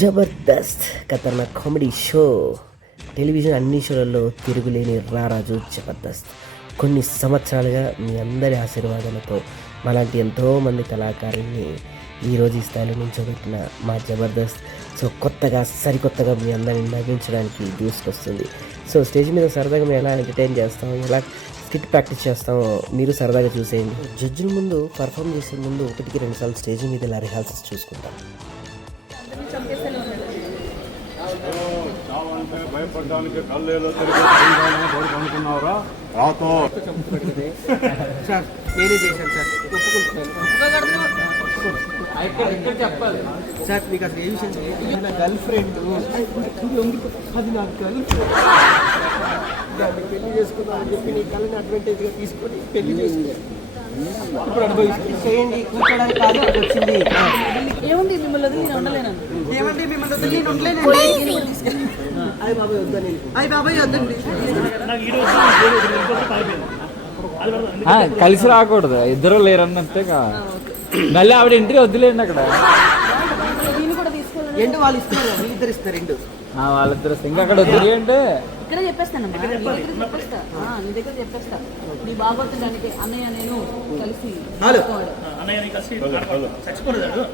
జబర్దస్త్ ఖతర్నాక్ comedy show. Television అన్ని షోలలో తిరుగులేని రారాజు జబర్దస్త్. కొన్ని సంవత్సరాలుగా మీ అందరి ఆశీర్వాదాలతో మాలాంటి ఎంతోమంది కళాకారుల్ని ఈరోజు ఈ స్థాయిలో నిల్చోబెట్టిన మా జబర్దస్త్ సో సరికొత్తగా మీ అందరిని నవ్వించడానికి దూసుకొస్తుంది. సో స్టేజ్ మీద సరదాగా మేము ఎలా ఎంటర్టైన్ చేస్తామో, ఎలా స్కిట్ ప్రాక్టీస్ చేస్తామో మీరు సరదాగా చూసేయండి. జడ్జిల ముందు పర్ఫామ్ చేసే ముందు 1-2 సార్లు స్టేజ్ మీద ఇలా రిహార్సల్స్ చూసుకుంటాం. భయపడడానికి కళ్ళేలో అనుకున్నావురా రాతో సార్ నేనే చేశాను సార్, ఒప్పుకుంటున్నాను. చెప్పాలి సార్, మీకు అసలు ఏ విషయం తెలియదు. నా గర్ల్ ఫ్రెండ్ అది నా గర్ల్ ఫ్రెండ్, దాన్ని పెళ్లి చేసుకున్నామని చెప్పి నీ కళ్ళని అడ్వాంటేజ్గా తీసుకొని పెళ్లి చేసుకున్నాను. ఇప్పుడు చేయండి, కూర్చోడానికి కాదు వచ్చింది. ఏముంది మిమ్మల్ని వదిలి నేను ఉండలేను. ఏమండి మిమ్మల్ని వదిలి నేను ఉండలేనండి. అయ్య బాబాయ్ వద్దని, అయ్య బాబాయ్ వద్దండి. కలిసి రాకూడదు, ఇద్దరు లేరన్నంతేగా. మళ్ళీ ఆవిడ ఎంట్రీ వద్దులేండి అక్కడ. దీన్ని కూడా తీసుకోవాలి. ఎండు వాళ్ళు ఇస్తున్నారు, వీళ్ళిద్దరు ఇస్తారు ఎండు. వాళ్ళిద్దరు ఇంకా అక్కడ వద్దులే అంటే ఇక్కడ చెప్పేస్తానమ్మా, నీ దగ్గర చెప్పేస్తా. నీ బాగోతుంది దానికి అన్నయ్య నేను కలిసి హలో చచ్చిపోలేదు.